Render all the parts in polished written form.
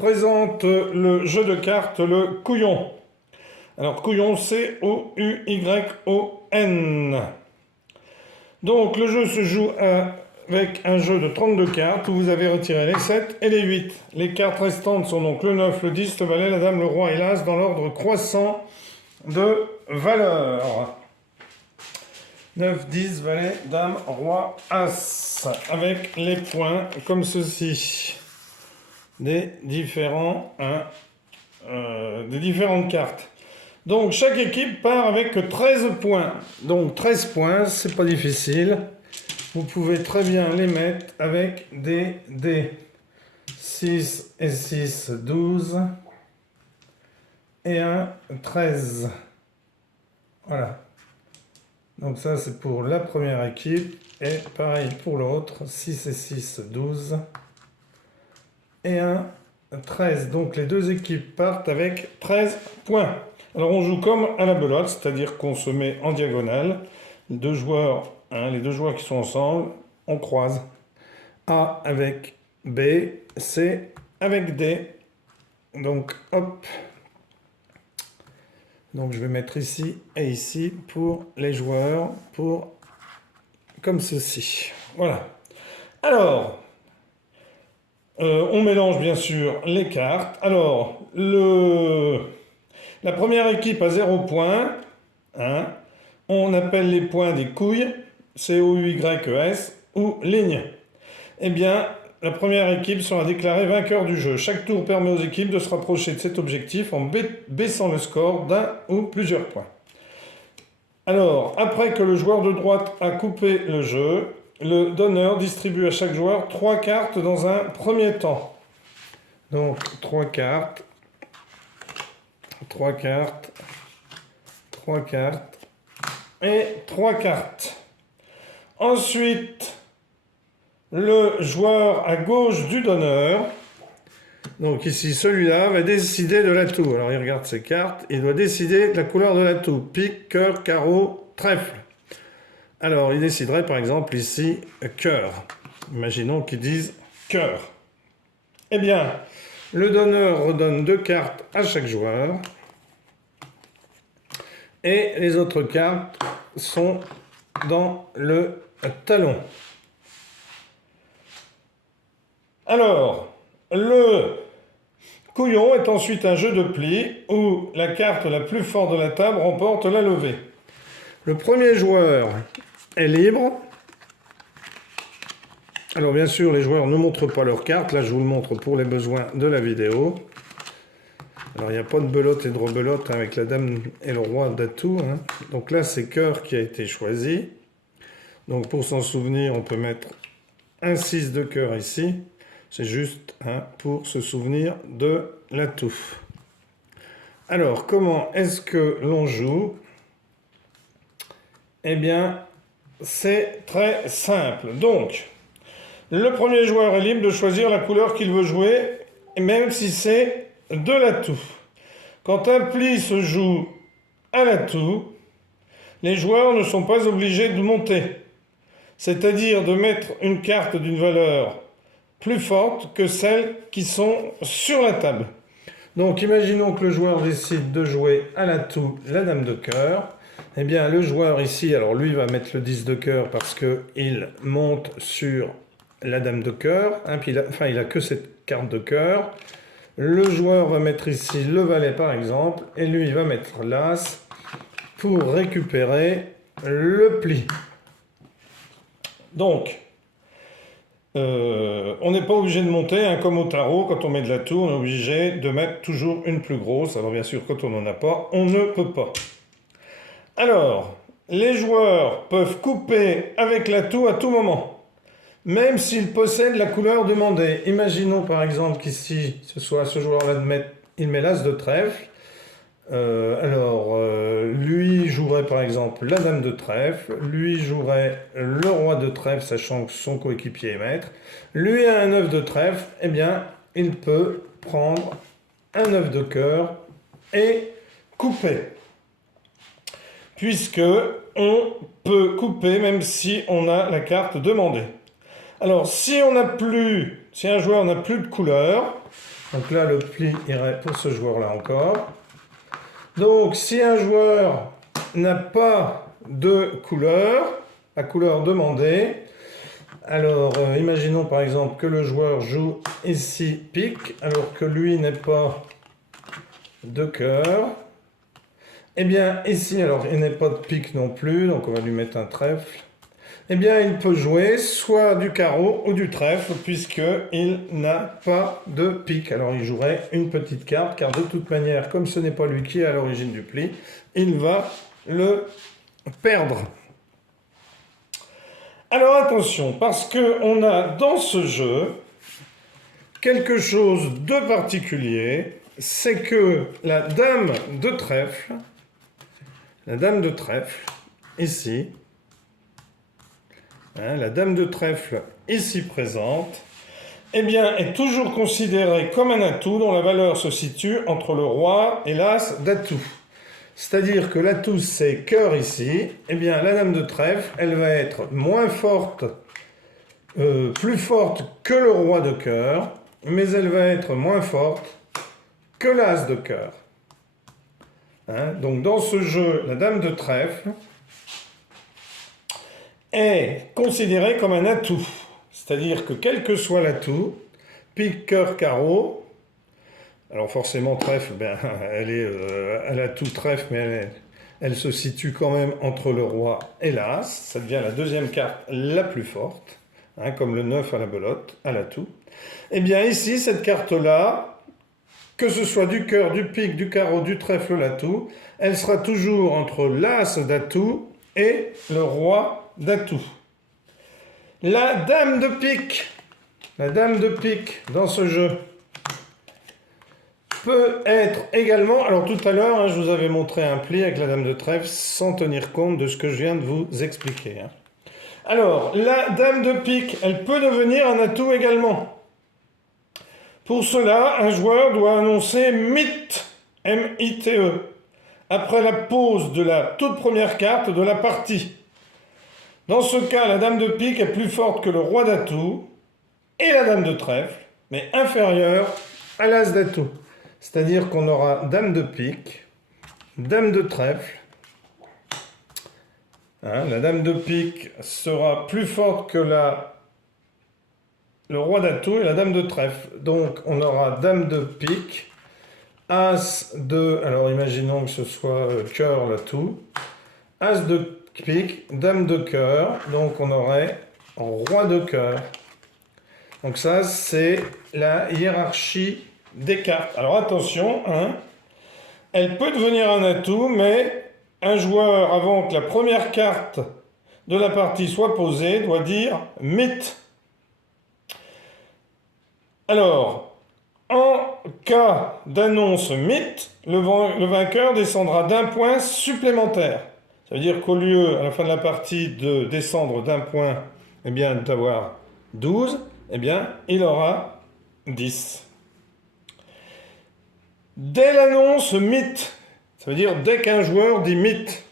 présente le jeu de cartes, le couillon. Alors couillon, C-O-U-Y-O-N. Donc le jeu se joue avec un jeu de 32 cartes où vous avez retiré les 7 et les 8. Les cartes restantes sont donc le 9, le 10, le valet, la dame, le roi et l'as dans l'ordre croissant de valeur. 9, 10, valet, dame, roi, as. Avec les points comme ceci. Des différentes cartes. Donc chaque équipe part avec 13 points. Donc 13 points, c'est pas difficile. Vous pouvez très bien les mettre avec des dés. 6 et 6, 12. Et 1, 13. Voilà. Donc ça c'est pour la première équipe. Et pareil pour l'autre. 6 et 6, 12. Et 1, 13. Donc les deux équipes partent avec 13 points. Alors on joue comme à la belote, c'est-à-dire qu'on se met en diagonale. Les deux joueurs qui sont ensemble, on croise. A avec B, C avec D. Donc hop. Donc je vais mettre ici et ici pour les joueurs, comme ceci. Voilà. Alors, on mélange bien sûr les cartes. Alors, la première équipe a 0 points. Hein. On appelle les points des couilles, C-O-U-Y-E-S, ou lignes. Eh bien, la première équipe sera déclarée vainqueur du jeu. Chaque tour permet aux équipes de se rapprocher de cet objectif en baissant le score d'un ou plusieurs points. Alors, après que le joueur de droite a coupé le jeu, le donneur distribue à chaque joueur 3 cartes dans un premier temps. Donc, 3 cartes, 3 cartes, 3 cartes et 3 cartes. Ensuite, le joueur à gauche du donneur, donc ici celui-là, va décider de l'atout. Alors il regarde ses cartes, il doit décider de la couleur de l'atout. Pique, cœur, carreau, trèfle. Alors il déciderait par exemple ici cœur. Imaginons qu'ils disent cœur. Eh bien, le donneur redonne 2 cartes à chaque joueur. Et les autres cartes sont dans le talon. Alors, le couillon est ensuite un jeu de pli où la carte la plus forte de la table remporte la levée. Le premier joueur est libre. Alors bien sûr, les joueurs ne montrent pas leurs cartes. Là, je vous le montre pour les besoins de la vidéo. Alors, il n'y a pas de belote et de rebelote avec la dame et le roi d'atout. Hein. Donc là, c'est cœur qui a été choisi. Donc pour s'en souvenir, on peut mettre un 6 de cœur ici. C'est juste pour se souvenir de l'atout. Alors, comment est-ce que l'on joue? Eh bien, c'est très simple. Donc, le premier joueur est libre de choisir la couleur qu'il veut jouer, même si c'est de l'atout. Quand un pli se joue à l'atout, les joueurs ne sont pas obligés de monter. C'est-à-dire de mettre une carte d'une valeur plus forte que celles qui sont sur la table. Donc imaginons que le joueur décide de jouer à l'atout la dame de cœur. Eh bien le joueur ici, alors lui va mettre le 10 de cœur parce qu'il monte sur la dame de cœur. Hein, puis il a que cette carte de cœur. Le joueur va mettre ici le valet par exemple. Et lui il va mettre l'as pour récupérer le pli. Donc, on n'est pas obligé de monter, hein, comme au tarot, quand on met de l'atout, on est obligé de mettre toujours une plus grosse. Alors bien sûr, quand on n'en a pas, on ne peut pas. Alors, les joueurs peuvent couper avec l'atout à tout moment, même s'ils possèdent la couleur demandée. Imaginons par exemple qu'ici, ce joueur-là, il met l'as de trèfle. Lui jouerait par exemple la dame de trèfle, lui jouerait le roi de trèfle, sachant que son coéquipier est maître. Lui a un œuf de trèfle, eh bien, il peut prendre un œuf de cœur et couper. Puisque on peut couper même si on a la carte demandée. Alors, si un joueur n'a plus de couleur, Donc là, le pli irait pour ce joueur-là encore. Donc, si un joueur n'a pas de couleur, la couleur demandée, alors imaginons par exemple que le joueur joue ici pique, alors que lui n'est pas de cœur. Eh bien, ici, alors il n'est pas de pique non plus, donc on va lui mettre un trèfle. Eh bien, il peut jouer soit du carreau ou du trèfle, puisqu'il n'a pas de pique. Alors, il jouerait une petite carte, car de toute manière, comme ce n'est pas lui qui est à l'origine du pli, il va le perdre. Alors, attention, parce qu'on a dans ce jeu quelque chose de particulier, c'est que la dame de trèfle, ici, la dame de trèfle ici présente, eh bien, est toujours considérée comme un atout dont la valeur se situe entre le roi et l'as d'atout. C'est-à-dire que l'atout, c'est cœur ici, eh bien, la dame de trèfle, elle va être moins forte, plus forte que le roi de cœur, mais elle va être moins forte que l'as de cœur. Donc, dans ce jeu, la dame de trèfle est considérée comme un atout. C'est-à-dire que quel que soit l'atout, pique, cœur, carreau, alors forcément trèfle, elle a tout trèfle, mais elle se situe quand même entre le roi et l'as. Ça devient la deuxième carte la plus forte, comme le 9 à la belote, à l'atout. Eh bien ici, cette carte-là, que ce soit du cœur, du pique, du carreau, du trèfle, l'atout, elle sera toujours entre l'as d'atout et le roi d'atout. La dame de pique dans ce jeu peut être également, alors tout à l'heure, je vous avais montré un pli avec la dame de trèfle sans tenir compte de ce que je viens de vous expliquer. Alors, la dame de pique, elle peut devenir un atout également. Pour cela, un joueur doit annoncer MITE, M-I-T-E, après la pose de la toute première carte de la partie. Dans ce cas, la dame de pique est plus forte que le roi d'atout et la dame de trèfle, mais inférieure à l'as d'atout. C'est-à-dire qu'on aura dame de pique, dame de trèfle. La dame de pique sera plus forte que le roi d'atout et la dame de trèfle. Donc on aura dame de pique, as de, alors imaginons que ce soit cœur l'atout, as de pique, dame de cœur, donc on aurait roi de cœur. Donc ça, c'est la hiérarchie des cartes. Alors attention, elle peut devenir un atout, mais un joueur, avant que la première carte de la partie soit posée, doit dire « MITE ». Alors, en cas d'annonce MITE, le vainqueur descendra d'un point supplémentaire. Ça veut dire qu'au lieu, à la fin de la partie, de descendre d'un point, eh bien, d'avoir 12, eh bien, il aura 10. Dès l'annonce MITE, ça veut dire dès qu'un joueur dit MITE,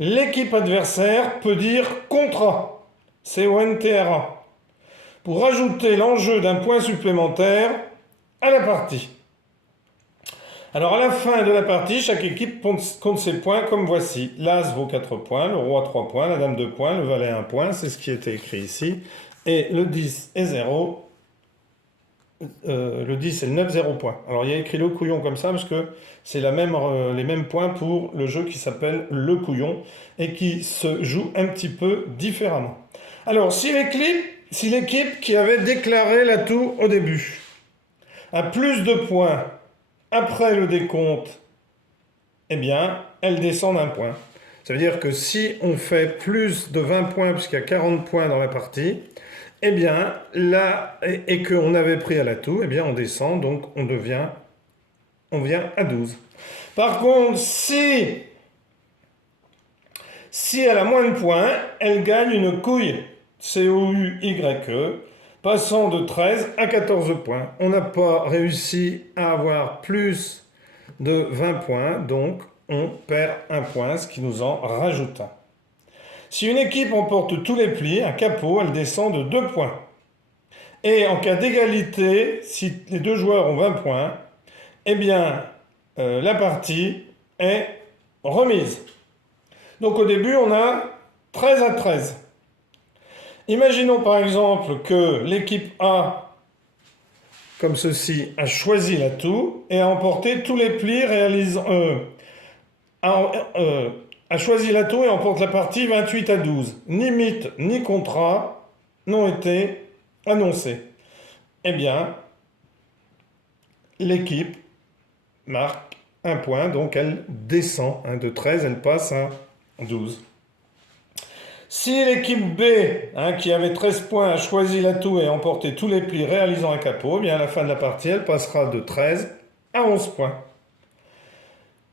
l'équipe adversaire peut dire CONTRA, C-O-N-T-R-A, pour ajouter l'enjeu d'un point supplémentaire à la partie. Alors à la fin de la partie, chaque équipe compte ses points comme voici. L'As vaut 4 points, le Roi 3 points, la Dame 2 points, le Valet 1 point, c'est ce qui était écrit ici. Et le 10 est 0. Le 10 et le 9, 0 points. Alors il y a écrit le couillon comme ça parce que c'est les mêmes points pour le jeu qui s'appelle le couillon et qui se joue un petit peu différemment. Alors si l'équipe qui avait déclaré l'atout au début a plus de points après le décompte, eh bien, elle descend d'un point. Ça veut dire que si on fait plus de 20 points, puisqu'il y a 40 points dans la partie, eh bien, là, et qu'on avait pris à l'atout, eh bien, on descend, donc on vient à 12. Par contre, si elle a moins de points, elle gagne une couille, C-O-U-Y-E, passant de 13 à 14 points. On n'a pas réussi à avoir plus de 20 points, donc on perd un point, ce qui nous en rajoute un. Si une équipe emporte tous les plis, un capot, elle descend de 2 points. Et en cas d'égalité, si les deux joueurs ont 20 points, eh bien, la partie est remise. Donc au début, on a 13 à 13. Imaginons par exemple que l'équipe A, comme ceci, a choisi l'atout et a emporté tous les plis a choisi l'atout et emporte la partie 28 à 12. Ni mythe ni contrat n'ont été annoncés. Eh bien, l'équipe marque un point, donc elle descend de 13, elle passe à 12. Si l'équipe B, qui avait 13 points, a choisi l'atout et a emporté tous les plis réalisant un capot, eh bien à la fin de la partie, elle passera de 13 à 11 points.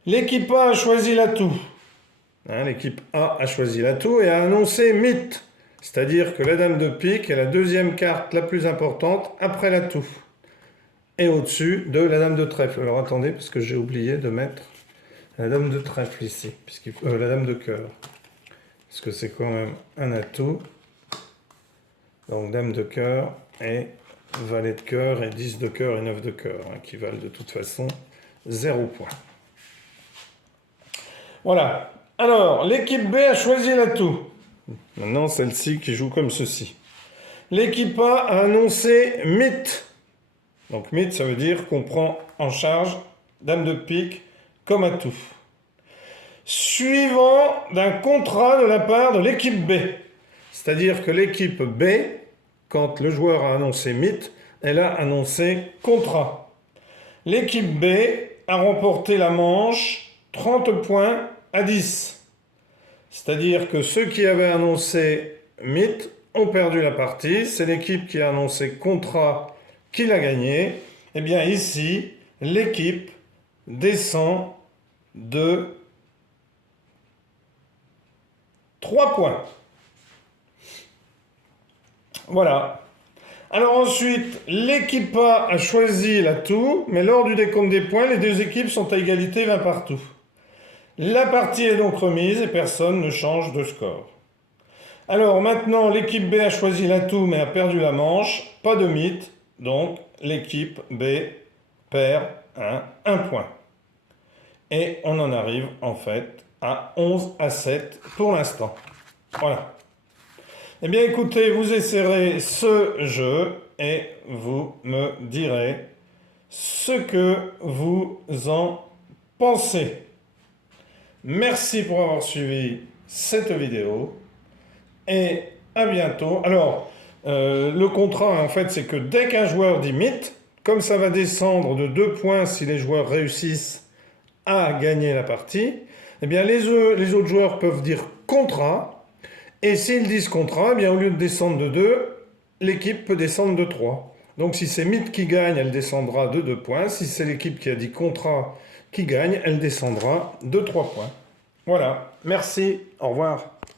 L'équipe A a choisi l'atout. L'équipe A a choisi l'atout et a annoncé mythe, c'est-à-dire que la dame de pique est la deuxième carte la plus importante après l'atout et au-dessus de la dame de trèfle. Alors attendez, parce que j'ai oublié de mettre la dame de trèfle ici, la dame de cœur, parce que c'est quand même un atout. Donc dame de cœur et valet de cœur et 10 de cœur et 9 de cœur, qui valent de toute façon 0 point. Voilà. Alors, l'équipe B a choisi l'atout. Maintenant, celle-ci qui joue comme ceci. L'équipe A a annoncé mythe. Donc mythe, ça veut dire qu'on prend en charge dame de pique comme atout. Suivant d'un contrat de la part de l'équipe B. C'est-à-dire que l'équipe B, quand le joueur a annoncé mythe, elle a annoncé contrat. L'équipe B a remporté la manche 30 points à 10. C'est-à-dire que ceux qui avaient annoncé mythe ont perdu la partie. C'est l'équipe qui a annoncé contrat qui l'a gagné. Eh bien ici, l'équipe descend de 3 points. Voilà. Alors ensuite, l'équipe A a choisi l'atout, mais lors du décompte des points, les deux équipes sont à égalité 20 partout. La partie est donc remise et personne ne change de score. Alors maintenant, l'équipe B a choisi l'atout mais a perdu la manche. Pas de mythe, donc l'équipe B perd un point. Et on en arrive en fait à 11 à 7 pour l'instant. Voilà. Eh bien écoutez, vous essayerez ce jeu et vous me direz ce que vous en pensez. Merci pour avoir suivi cette vidéo et à bientôt. Alors, le contrat en fait c'est que dès qu'un joueur dit mythe, comme ça va descendre de 2 points si les joueurs réussissent à gagner la partie, eh bien les autres joueurs peuvent dire contrat. Et s'ils disent contrat, eh bien au lieu de descendre de 2, l'équipe peut descendre de 3. Donc si c'est mythe qui gagne, elle descendra de 2 points. Si c'est l'équipe qui a dit contrat qui gagne, elle descendra de 3 points. Voilà, merci, au revoir.